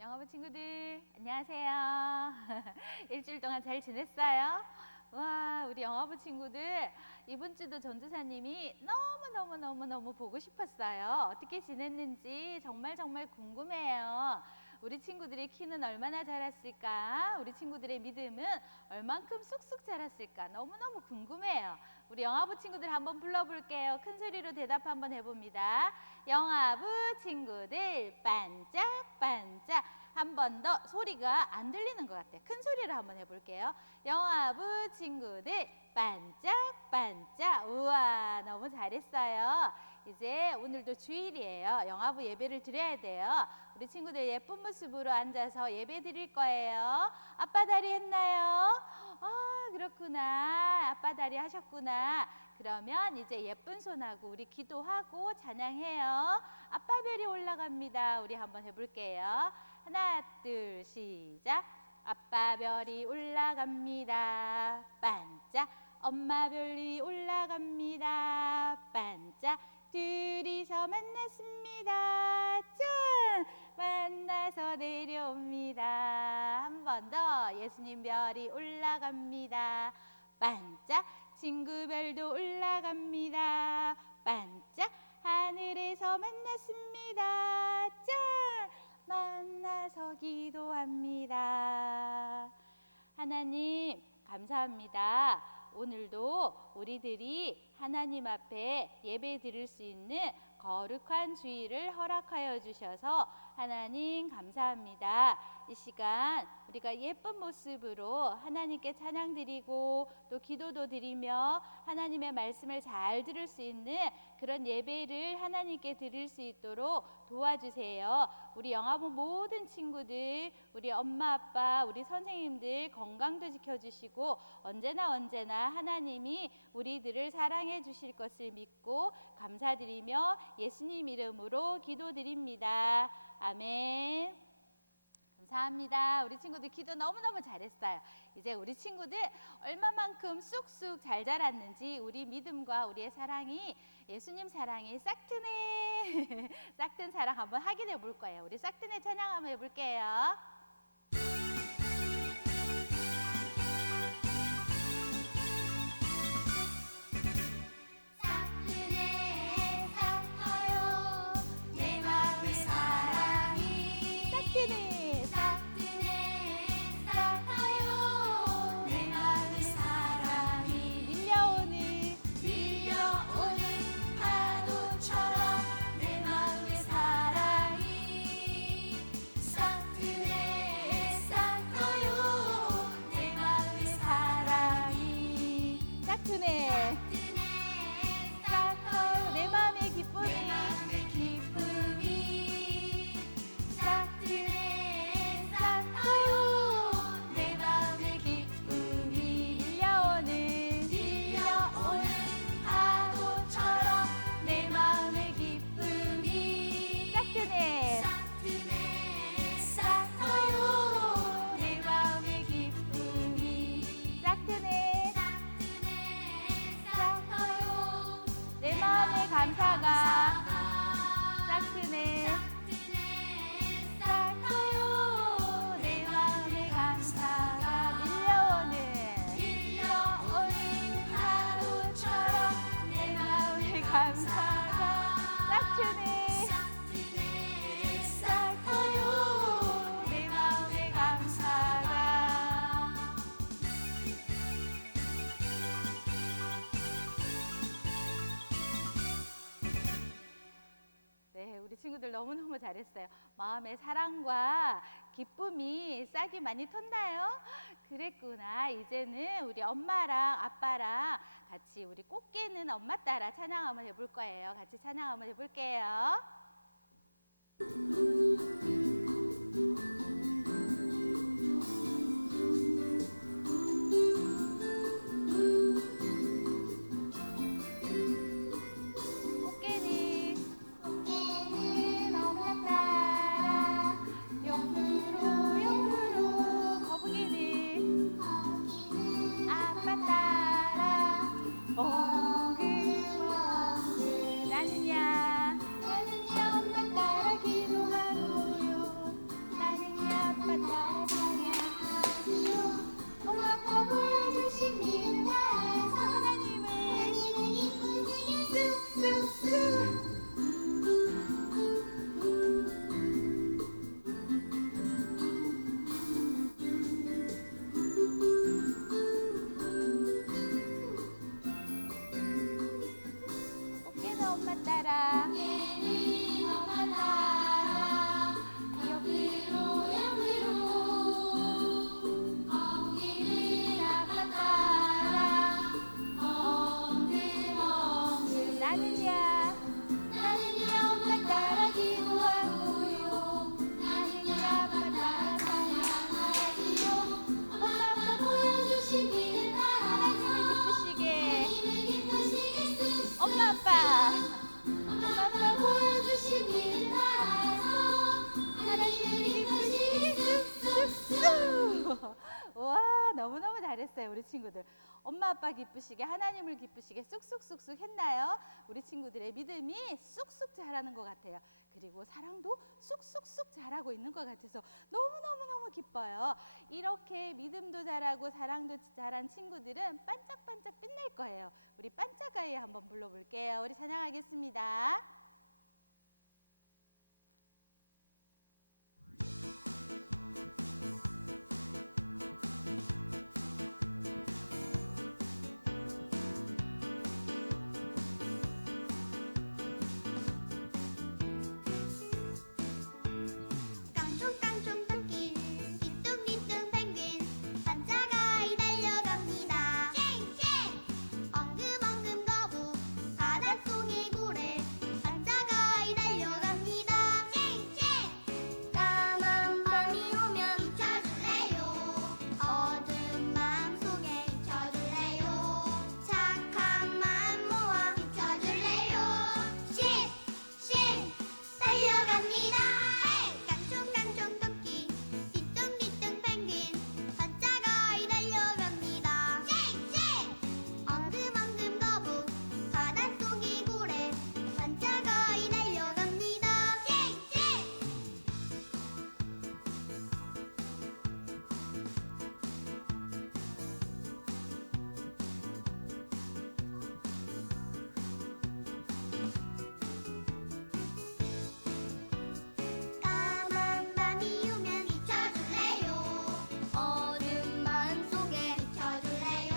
영어부 친구들 안녕하세요. 일주일 동안 잘 지냈어요? 와, 우리 영어부 친구들 이번 주도 전도사님이 너무 보고 싶었어요. 어떻게 지냈는지 정말 궁금해요. 우리 친구들의 키는 얼마나 자랐을까? 우리 친구들의 믿음은 얼만큼 쑥쑥 자랐을까? 너무너무 궁금해요. 우리 영화부 친구들 한번 불러볼게요. 큰 소리로 대답 한번 해봅니다. 영화부 친구들 반짝반짝. 한 번 더. 소리가 안 들리는 것 같아요. 큰 소리로 한번 해볼게요. 영화부 친구들 반짝반짝. 우와, 너무 잘했어요. 이제 오늘도 주일이에요. 영화부 예배를 드려야 돼요. 우리 친구들 예쁜 모습으로 앉아서 예배 드릴 거예요. 아빠 다리 했나요? 아, 그렇구나. 아빠 다리 하셨구나. 그러면 이제 예쁜 손하고 우리 기도하고 찬양해요. 아빠 별이 올라갑니다. 우리 한번 해볼게요. 하나, 둘, 시작. 아빠 별이 올라갑니다. 반짝. 엄마 별이 올라갑니다. 반짝. 둘이서 만났습니다. 짠! 만나서 내려옵니다. 한 번 더. 예수님 별이 올라갑니다. 반짝. 친구 별도 올라갑니다. 반짝. 하늘에서 만났습니다. 짠! 만나서 기도합니다. 하나님 감사합니다. 오늘도 우리들이 하나님 앞에 예배 드릴 수 있는 거룩한 주일을 허락하여 주셔서 하나님 감사합니다. 이 시간 우리가 예쁜 모습으로 하나님께 찬양 드리고 또 기도도 드리며 하나님의 말씀을 잘 들을 수 있는 그런 예배를 하나님께 드릴 수 있도록 도와주세요. 우리 영화부 모든 친구들, 우리 엄마 아빠, 우리 선생님들 건강도 지켜주시고 언제나 하나님이 우리들을 사랑해 주실 것을 믿고 감사드리며 예수님 이름으로 기도드립니다. 아멘. 감사합니다. 우리 친구들 기도 너무너무 잘했어요. 이제 우리 친구들 얼마만큼 쑥쑥 잘 자랐는지 우리 믿음과 우리의 사랑이 예수님 사랑이 싹트네 싹튼 사랑 한번 확인해 볼 거예요. 우리 싹트네 찬양 한번 해볼게요. 감사가 싹트네 싹트요. 내 마음의 감사가 밀려오는 파도처럼 내 마음의 감사가 싹트네 싹트요. 내 마음의 감사가. 네, 우리 친구들 너무너무 잘했어요. 마음의 사랑과 기쁨이 싹이 많이 텄나요? 그랬구나. 이제는 우리 엄마랑 아빠랑 같이 우리 꽃게는 엄마 따라 찬양 한번 해볼 거예요. 같이 찬양 한번 해볼게요. 안녕. 엄마 따라 기도하고 엄마 따라 엄마 따라 옆으로 옆으로 엉기는 아빠 따라 엉금엉금 나는야 엄마 따라 기도하고요 나는 아빠 따라 사랑하지요 엄마 아빠 보여주신 길을 하나님을 따라서 기쁘시게 하나님을 기쁘시게 쑥쑥 엄마 아빠 엄마 아빠 보여주신 길을 따라서 하나님을 기쁘시게 쑥쑥. 와, 너무너무 잘했어요, 우리 친구들. 엄마 아빠 기쁘시게, 하나님을 기쁘시게 쑥쑥쑥쑥 했나요? 우리 친구들의 믿음이 쑥쑥 자라는 것 같아요. 그리고 사랑도 쑥쑥쑥 자라고 있는 것 같아서 너무너무너무 기뻐요. 이렇게 믿음도 자라고 사랑도 자란 친구들은 반짝반짝 빛날 거예요. 우리 반짝아이 한번 불러볼게요. 우리 찬양하겠습니다. 깡총깡총 토끼 뒤뚱뒤뚱 펭귄 반짝아이 달려갑니다 쨍쨍 엉금엉금 거북 바닷속의 고래 반짝아이 달려갑니다 쨍쨍 까만 밤이 오면 비춰줄래요 어두운 마음속에 비춰줄래요 착한 마음 모아 비춰줄래요 씩 달려갑니다 깡총깡총 토끼 뒤뚱뒤뚱 펭귄 반짝아이 달려갑니다 쨍쨍 엉금엉금 거북 바닷속의 고래 반짝아이 달려갑니다 쨍쨍 까만 밤이 오면 비춰줄래요 어두운 마음속에 비춰줄래요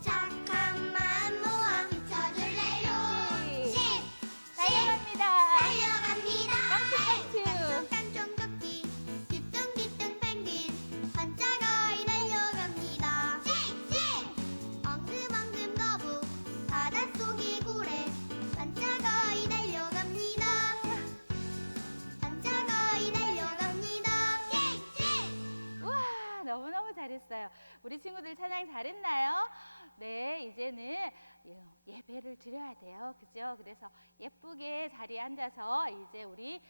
착한 마음 모아 비춰줄래요 달려갑니다. 달려갑니다 깡충깡충. 깡총깡총 토끼 뒤뚱뒤뚱 펭귄 반짝아이 달려갑니다 엉금엉금 거북 바닷속의 고래 반짝아이 달려갑니다 반짝아이 달려갑니다 우와, 너무너무 잘했어요. 우리 친구들 찬양 잘했나요? 네, 이제는 예배를 드려야 돼요. 그죠? 그래서 예쁘게 자리에 앉아서 이제 우리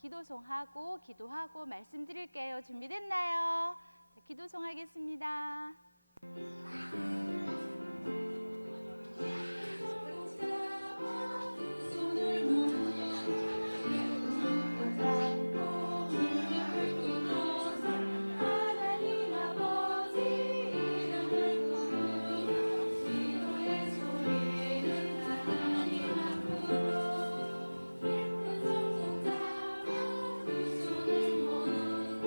기도송하고 기도하고 말씀드릴게요. 준비됐나요? 자, 기도송 하겠습니다. 하나님 아버지 이름을 부르며 기도의 소리는 하나님 앞으로 예쁜 손 잡아 두 손을 모으고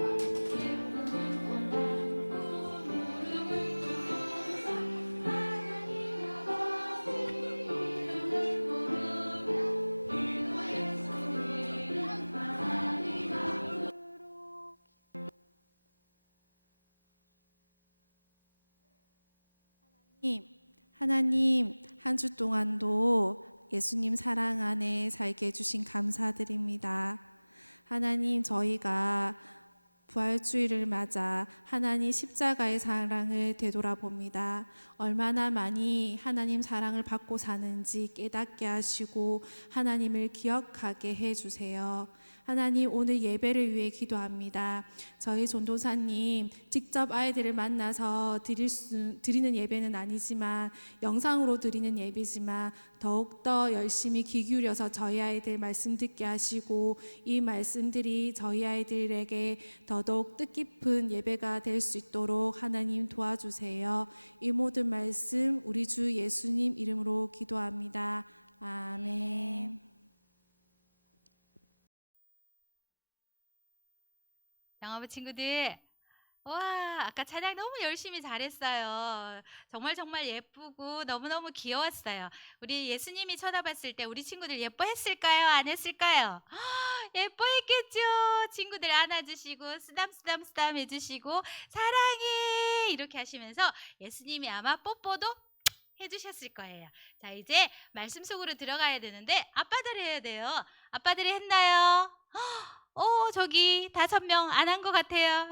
예쁜 눈꽃 안고 무릎을 꿇고서 하나님 아버지 이름을 부르며 기도의 소리는 하나님 앞으로 하나님, 한 주 동안도 예수님 사랑 안에 살게 해주신 감사드립니다. 하나님, 저희가 부활주의를 맞아 하나님 십자가의 사랑을 되돌아봅니다. 얼마나 많이 하나님 사랑을 받고 사는지 깨닫게 하시고 하나님을 기억하게 해주세요. 하나님, 오늘 예배를 위해 기도합니다. 저희 전도사님 직접 아이들을 만나서 드리는 예배는 아니지만 영상으로 드리는 예배지만 더욱더 열심히 귀 기울여서 저희 아이들 말씀 듣게 하시고 이 말씀들이 저희 아이들에게 더더욱 뜻깊은 예배가 될 수 있도록 하나님 도와주세요. 이 모든 말씀 우리 주 예수님 이름으로 기도합니다. 아멘. 영화부 친구들, 와, 아까 찬양 너무 열심히 잘했어요. 정말 정말 예쁘고 너무너무 귀여웠어요. 우리 예수님이 쳐다봤을 때 우리 친구들 예뻐했을까요? 안 했을까요? 예뻐했겠죠. 친구들 안아주시고 쓰담쓰담쓰담 해주시고 사랑해 이렇게 하시면서 예수님이 아마 뽀뽀도 해주셨을 거예요. 자, 이제 말씀 속으로 들어가야 되는데 아빠들 해야 돼요. 아빠들이 했나요? 저기 5명 안 한 것 같아요.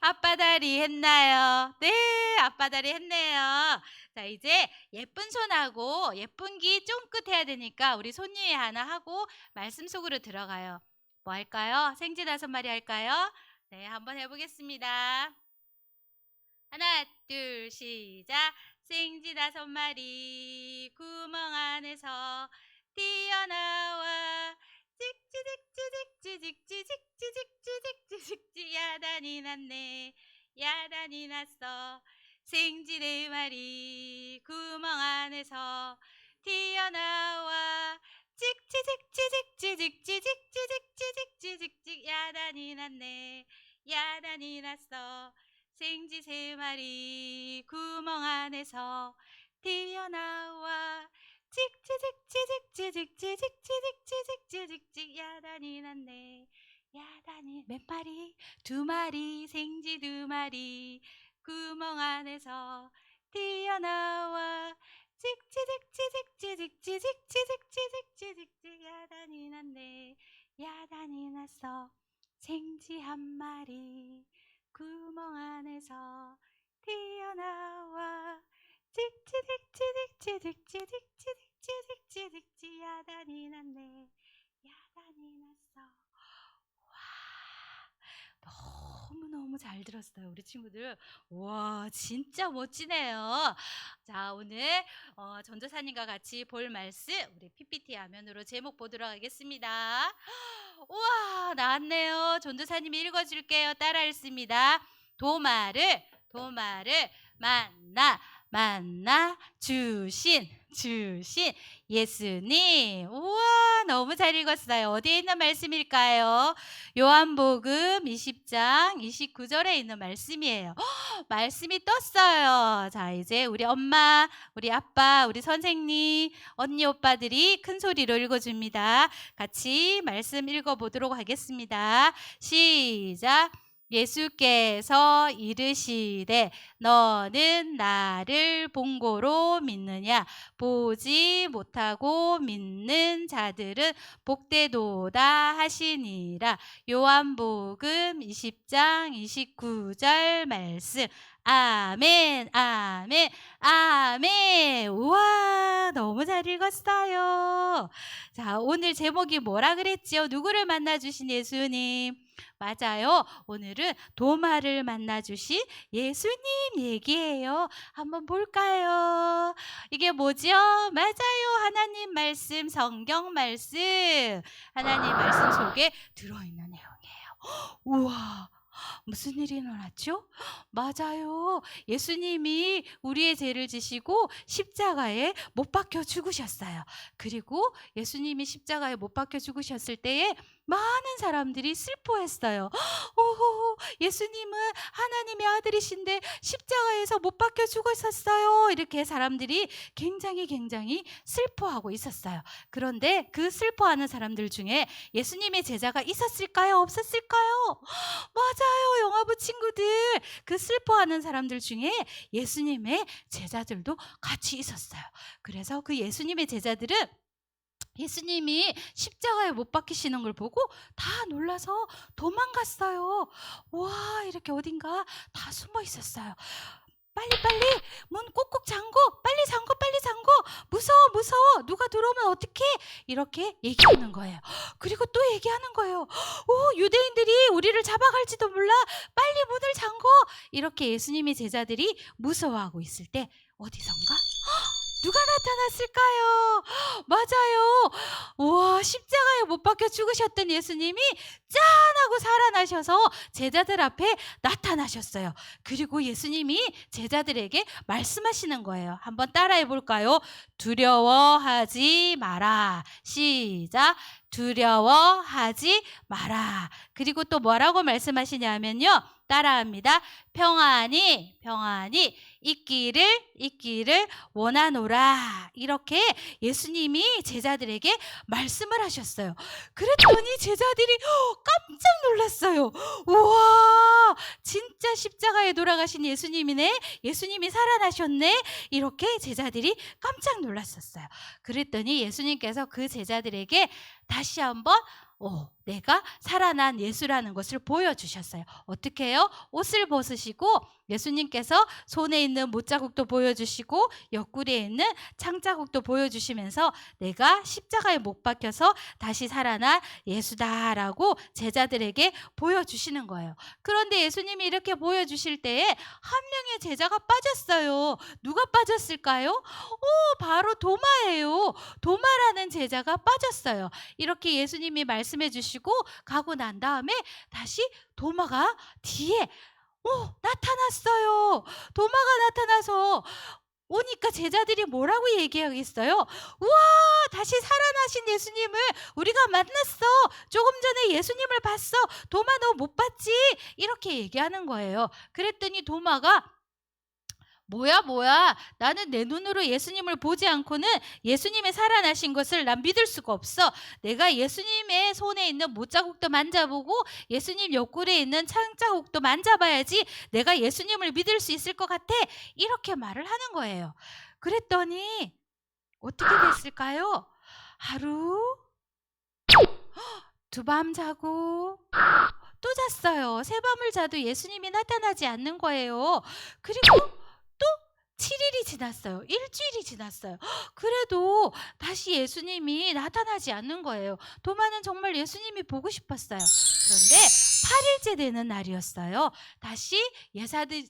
아빠다리 했나요? 네, 아빠다리 했네요. 자, 이제 예쁜 손하고 예쁜 귀 쫑긋 해야 되니까 우리 손님이 하나 하고 말씀 속으로 들어가요. 뭐 할까요? 생지 5마리 할까요? 네, 한번 해보겠습니다. 하나, 둘, 시작. 생지 5마리 구멍 안에서 뛰어나와 찍찍찍찍찍찍찍찍찍찍찍찍찍찍 야단이 났네. 야단이 났어. 생지 4마리 구멍 안에서 튀어나와 찍찍찍찍찍찍찍찍찍찍찍찍찍 야단이 났네. 야단이 났어. 생지 3마리 구멍 안에서 튀어나와 찍찍찍찍찍찍찍찍찍찍찍찍찍 야단이 났네. 야단이 몇 마리? 2마리 생지 2마리 구멍 안에서 튀어나와 찍찍찍찍찍찍찍찍찍찍찍찍 야단이 났네. 야단이 났어. 생지 1마리 구멍 안에서 튀어나와 찍찍찍찍찍찍찍찍찍찍찍찍 야단이 났네. 야단이 났어. 와, 너무너무 잘 들었어요, 우리 친구들. 와, 진짜 멋지네요. 자, 오늘 전도사님과 같이 볼 말씀 우리 PPT 화면으로 제목 보도록 하겠습니다. 우와, 나왔네요. 전도사님이 읽어줄게요. 따라 읽습니다. 도마를 만나 주신 예수님. 우와, 너무 잘 읽었어요. 어디에 있는 말씀일까요? 요한복음 20장 29절에 있는 말씀이에요. 말씀이 떴어요. 자, 이제 우리 엄마, 우리 아빠, 우리 선생님, 언니, 오빠들이 큰 소리로 읽어줍니다. 같이 말씀 읽어보도록 하겠습니다. 시작. 예수께서 이르시되 너는 나를 본고로 믿느냐? 보지 못하고 믿는 자들은 복되도다 하시니라. 요한복음 20장 29절 말씀. 아멘, 아멘, 아멘. 우와, 너무 잘 읽었어요. 자, 오늘 제목이 뭐라 그랬지요? 누구를 만나주신 예수님? 맞아요. 오늘은 도마를 만나주신 예수님 얘기예요. 한번 볼까요? 이게 뭐죠? 맞아요. 하나님 말씀, 성경 말씀. 하나님 말씀 속에 들어있는 내용이에요. 우와. 무슨 일이 일어났죠? 맞아요. 예수님이 우리의 죄를 지시고 십자가에 못 박혀 죽으셨어요. 그리고 예수님이 십자가에 못 박혀 죽으셨을 때에 많은 사람들이 슬퍼했어요. 오호, 예수님은 하나님의 아들이신데 십자가에서 못 박혀 죽으셨어요. 이렇게 사람들이 굉장히 슬퍼하고 있었어요. 그런데 그 슬퍼하는 사람들 중에 예수님의 제자가 있었을까요? 없었을까요? 맞아요, 영화부 친구들. 그 슬퍼하는 사람들 중에 예수님의 제자들도 같이 있었어요. 그래서 그 예수님의 제자들은 예수님이 십자가에 못 박히시는 걸 보고 다 놀라서 도망갔어요. 와, 이렇게 어딘가 다 숨어 있었어요. 빨리 문 꼭꼭 잠궈. 빨리 잠궈. 무서워. 누가 들어오면 어떡해? 이렇게 얘기하는 거예요. 그리고 또 얘기하는 거예요. 유대인들이 우리를 잡아갈지도 몰라. 빨리 문을 잠궈. 이렇게 예수님의 제자들이 무서워하고 있을 때 어디선가 누가 나타났을까요? 맞아요. 우와, 십자가에 못 박혀 죽으셨던 예수님이 짠 하고 살아나셔서 제자들 앞에 나타나셨어요. 그리고 예수님이 제자들에게 말씀하시는 거예요. 한번 따라해 볼까요? 두려워하지 마라. 시작. 두려워하지 마라. 그리고 또 뭐라고 말씀하시냐면요. 따라합니다. 평안히 있기를 원하노라. 이렇게 예수님이 제자들에게 말씀을 하셨어요. 그랬더니 제자들이 깜짝 놀랐어요. 우와, 진짜 십자가에 돌아가신 예수님이네. 예수님이 살아나셨네. 이렇게 제자들이 깜짝 놀랐었어요. 그랬더니 예수님께서 그 제자들에게 다시 한번 내가 살아난 예수라는 것을 보여주셨어요. 어떻게 해요? 옷을 벗으시고 예수님께서 손에 있는 못자국도 보여주시고 옆구리에 있는 창자국도 보여주시면서 내가 십자가에 못 박혀서 다시 살아난 예수다라고 제자들에게 보여주시는 거예요. 그런데 예수님이 이렇게 보여주실 때에 한 명의 제자가 빠졌어요. 누가 빠졌을까요? 바로 도마예요. 도마라는 제자가 빠졌어요. 이렇게 예수님이 말씀해 주시고 가고 난 다음에 다시 도마가 뒤에 나타났어요. 도마가 나타나서 오니까 제자들이 뭐라고 얘기하겠어요? 우와, 다시 살아나신 예수님을 우리가 만났어. 조금 전에 예수님을 봤어. 도마 너 못 봤지? 이렇게 얘기하는 거예요. 그랬더니 도마가 뭐야? 나는 내 눈으로 예수님을 보지 않고는 예수님의 살아나신 것을 난 믿을 수가 없어. 내가 예수님의 손에 있는 못자국도 만져보고 예수님 옆구리에 있는 창자국도 만져봐야지 내가 예수님을 믿을 수 있을 것 같아. 이렇게 말을 하는 거예요. 그랬더니 어떻게 됐을까요? 하루, 두 밤 자고 또 잤어요. 세 밤을 자도 예수님이 나타나지 않는 거예요. 그리고 또 7일이 지났어요. 일주일이 지났어요. 그래도 다시 예수님이 나타나지 않는 거예요. 도마는 정말 예수님이 보고 싶었어요. 그런데 8일째 되는 날이었어요. 다시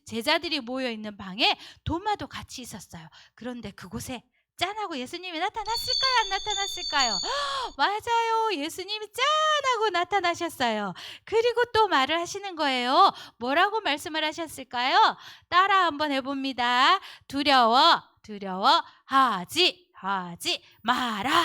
제자들이 모여있는 방에 도마도 같이 있었어요. 그런데 그곳에 짠하고 예수님이 나타났을까요? 안 나타났을까요? 맞아요. 예수님이 짠하고 나타나셨어요. 그리고 또 말을 하시는 거예요. 뭐라고 말씀을 하셨을까요? 따라 한번 해봅니다. 두려워하지 마라.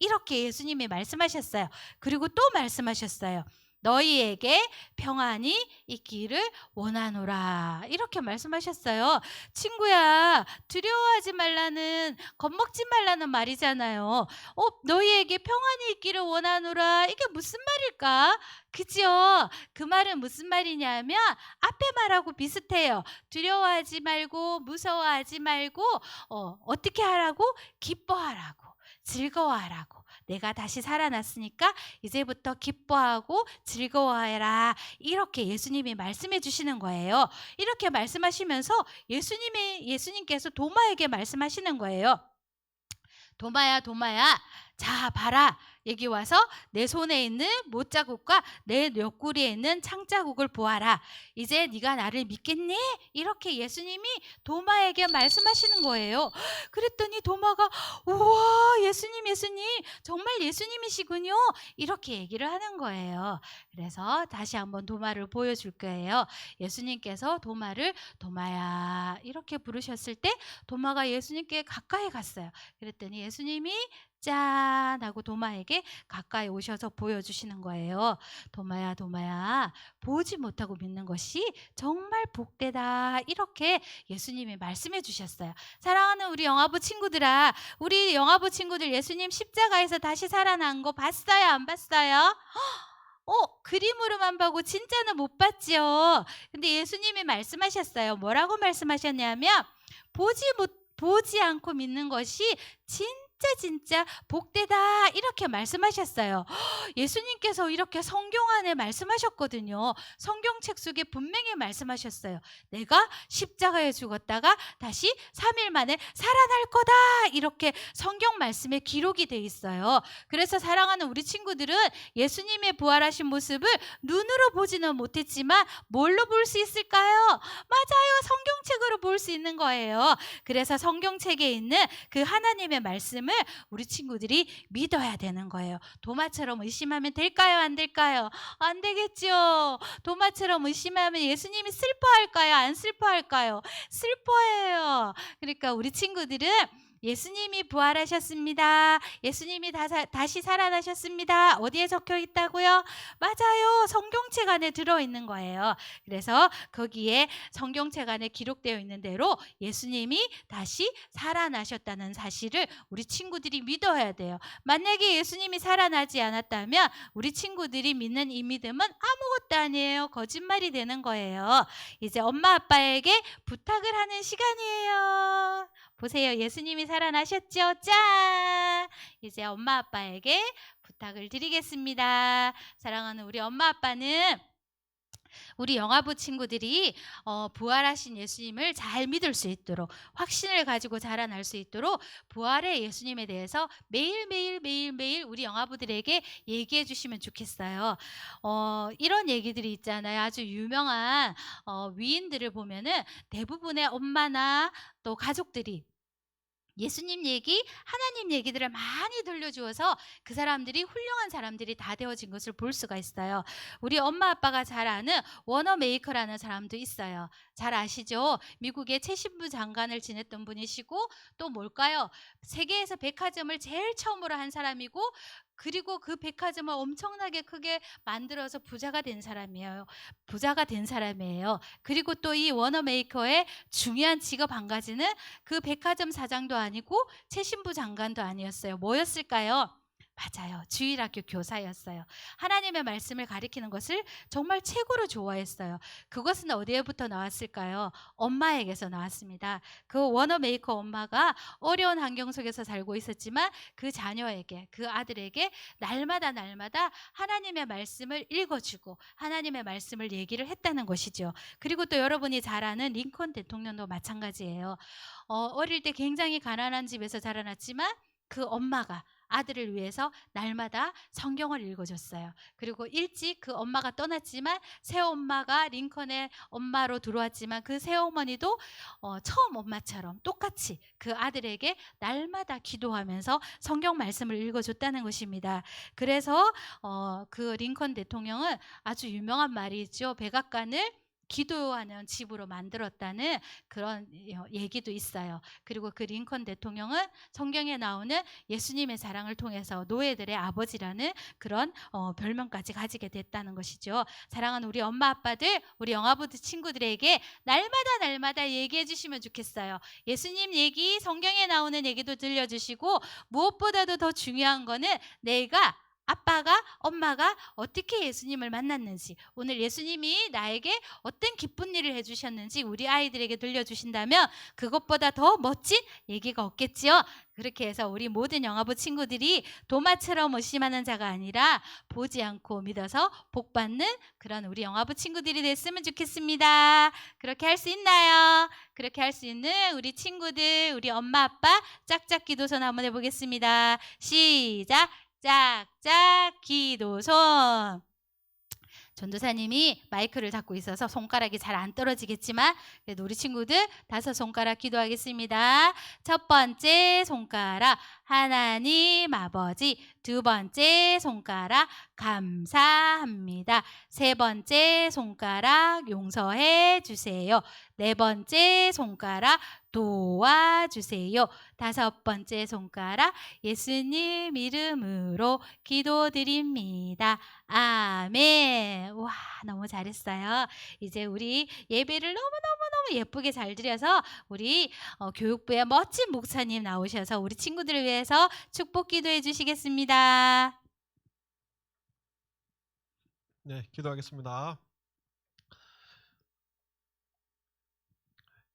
이렇게 예수님이 말씀하셨어요. 그리고 또 말씀하셨어요. 너희에게 평안이 있기를 원하노라. 이렇게 말씀하셨어요. 친구야, 두려워하지 말라는, 겁먹지 말라는 말이잖아요. 너희에게 평안이 있기를 원하노라. 이게 무슨 말일까? 그죠? 그 말은 무슨 말이냐면 앞에 말하고 비슷해요. 두려워하지 말고 무서워하지 말고 어떻게 하라고? 기뻐하라고, 즐거워하라고. 내가 다시 살아났으니까 이제부터 기뻐하고 즐거워해라. 이렇게 예수님이 말씀해 주시는 거예요. 이렇게 말씀하시면서 예수님께서 도마에게 말씀하시는 거예요. 도마야, 자 봐라. 여기 와서 내 손에 있는 못자국과 내 옆구리에 있는 창자국을 보아라. 이제 네가 나를 믿겠니? 이렇게 예수님이 도마에게 말씀하시는 거예요. 그랬더니 도마가 우와, 예수님 정말 예수님이시군요. 이렇게 얘기를 하는 거예요. 그래서 다시 한번 도마를 보여줄 거예요. 예수님께서 도마야 이렇게 부르셨을 때 도마가 예수님께 가까이 갔어요. 그랬더니 예수님이 짠 하고 도마에게 가까이 오셔서 보여주시는 거예요. 도마야, 보지 못하고 믿는 것이 정말 복되다. 이렇게 예수님이 말씀해 주셨어요. 사랑하는 우리 영화부 친구들아, 우리 영화부 친구들 예수님 십자가에서 다시 살아난 거 봤어요? 안 봤어요? 그림으로만 보고 진짜는 못 봤죠. 근데 예수님이 말씀하셨어요. 뭐라고 말씀하셨냐면 보지 않고 믿는 것이 진짜 복되다. 이렇게 말씀하셨어요. 예수님께서 이렇게 성경 안에 말씀하셨거든요. 성경책 속에 분명히 말씀하셨어요. 내가 십자가에 죽었다가 다시 3일 만에 살아날 거다. 이렇게 성경 말씀에 기록이 돼 있어요. 그래서 사랑하는 우리 친구들은 예수님의 부활하신 모습을 눈으로 보지는 못했지만 뭘로 볼 수 있을까요? 맞아요. 성경책으로 볼 수 있는 거예요. 그래서 성경책에 있는 그 하나님의 말씀을 우리 친구들이 믿어야 되는 거예요. 도마처럼 의심하면 될까요? 안 될까요? 안 되겠죠. 도마처럼 의심하면 예수님이 슬퍼할까요? 안 슬퍼할까요? 슬퍼해요. 그러니까 우리 친구들은 예수님이 부활하셨습니다. 예수님이 다시 살아나셨습니다. 어디에 적혀 있다고요? 맞아요. 성경책 안에 들어있는 거예요. 그래서 거기에 성경책 안에 기록되어 있는 대로 예수님이 다시 살아나셨다는 사실을 우리 친구들이 믿어야 돼요. 만약에 예수님이 살아나지 않았다면 우리 친구들이 믿는 이 믿음은 아무것도 아니에요. 거짓말이 되는 거예요. 이제 엄마 아빠에게 부탁을 하는 시간이에요. 보세요. 예수님이 살아나셨죠? 짠! 이제 엄마 아빠에게 부탁을 드리겠습니다. 사랑하는 우리 엄마 아빠는 우리 영화부 친구들이 부활하신 예수님을 잘 믿을 수 있도록, 확신을 가지고 자라날 수 있도록 부활의 예수님에 대해서 매일매일 우리 영화부들에게 얘기해 주시면 좋겠어요. 이런 얘기들이 있잖아요. 아주 유명한 위인들을 보면은 대부분의 엄마나 또 가족들이 예수님 얘기, 하나님 얘기들을 많이 들려주어서 그 사람들이 훌륭한 사람들이 다 되어진 것을 볼 수가 있어요. 우리 엄마 아빠가 잘 아는 워너 메이커라는 사람도 있어요. 잘 아시죠? 미국의 최신부 장관을 지냈던 분이시고, 또 뭘까요? 세계에서 백화점을 제일 처음으로 한 사람이고, 그리고 그 백화점을 엄청나게 크게 만들어서 부자가 된 사람이에요. 그리고 또 이 워너 메이커의 중요한 직업 한 가지는 그 백화점 사장도 아니고 최신부 장관도 아니었어요. 뭐였을까요? 맞아요. 주일학교 교사였어요. 하나님의 말씀을 가리키는 것을 정말 최고로 좋아했어요. 그것은 어디에부터 나왔을까요? 엄마에게서 나왔습니다. 그 워너메이커 엄마가 어려운 환경 속에서 살고 있었지만 그 자녀에게, 그 아들에게 날마다 하나님의 말씀을 읽어주고 하나님의 말씀을 얘기를 했다는 것이죠. 그리고 또 여러분이 잘 아는 링컨 대통령도 마찬가지예요. 어릴 때 굉장히 가난한 집에서 자라났지만 그 엄마가 아들을 위해서 날마다 성경을 읽어줬어요. 그리고 일찍 그 엄마가 떠났지만 새엄마가 링컨의 엄마로 들어왔지만 그 새어머니도 처음 엄마처럼 똑같이 그 아들에게 날마다 기도하면서 성경 말씀을 읽어줬다는 것입니다. 그래서 그 링컨 대통령은 아주 유명한 말이 있죠. 백악관을 기도하는 집으로 만들었다는 그런 얘기도 있어요. 그리고 그 링컨 대통령은 성경에 나오는 예수님의 사랑을 통해서 노예들의 아버지라는 그런 별명까지 가지게 됐다는 것이죠. 사랑하는 우리 엄마 아빠들, 우리 영화부드 친구들에게 날마다 얘기해 주시면 좋겠어요. 예수님 얘기, 성경에 나오는 얘기도 들려주시고, 무엇보다도 더 중요한 거는 내가, 아빠가, 엄마가 어떻게 예수님을 만났는지, 오늘 예수님이 나에게 어떤 기쁜 일을 해주셨는지 우리 아이들에게 들려주신다면 그것보다 더 멋진 얘기가 없겠지요. 그렇게 해서 우리 모든 영화부 친구들이 도마처럼 의심하는 자가 아니라 보지 않고 믿어서 복받는 그런 우리 영화부 친구들이 됐으면 좋겠습니다. 그렇게 할 수 있나요? 그렇게 할 수 있는 우리 친구들, 우리 엄마 아빠 짝짝 기도선 한번 해보겠습니다. 시작! 짝짝 기도손. 전도사님이 마이크를 잡고 있어서 손가락이 잘 안 떨어지겠지만 그래도 우리 친구들 5손가락 기도하겠습니다. 첫 번째 손가락 하나님 아버지, 두 번째 손가락 감사합니다. 세 번째 손가락 용서해 주세요. 네 번째 손가락 도와주세요. 다섯 번째 손가락 예수님 이름으로 기도드립니다. 아멘. 와, 너무 잘했어요. 이제 우리 예배를 너무 예쁘게 잘 드려서 우리 교육부의 멋진 목사님 나오셔서 우리 친구들을 위해서 축복 기도해 주시겠습니다. 네, 기도하겠습니다.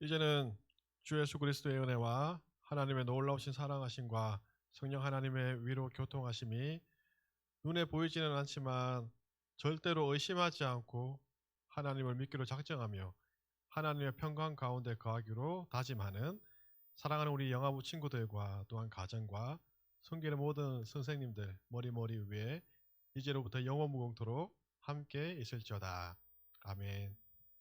이제는 주 예수 그리스도의 은혜와 하나님의 놀라우신 사랑하심과 성령 하나님의 위로 교통하심이 눈에 보이지는 않지만 절대로 의심하지 않고 하나님을 믿기로 작정하며 하나님의 평강 가운데 거하기로 다짐하는 사랑하는 우리 영화부 친구들과 또한 가정과 성경의 모든 선생님들 머리 위에 이제로부터 영원 무궁토록 함께 있을지어다. 아멘.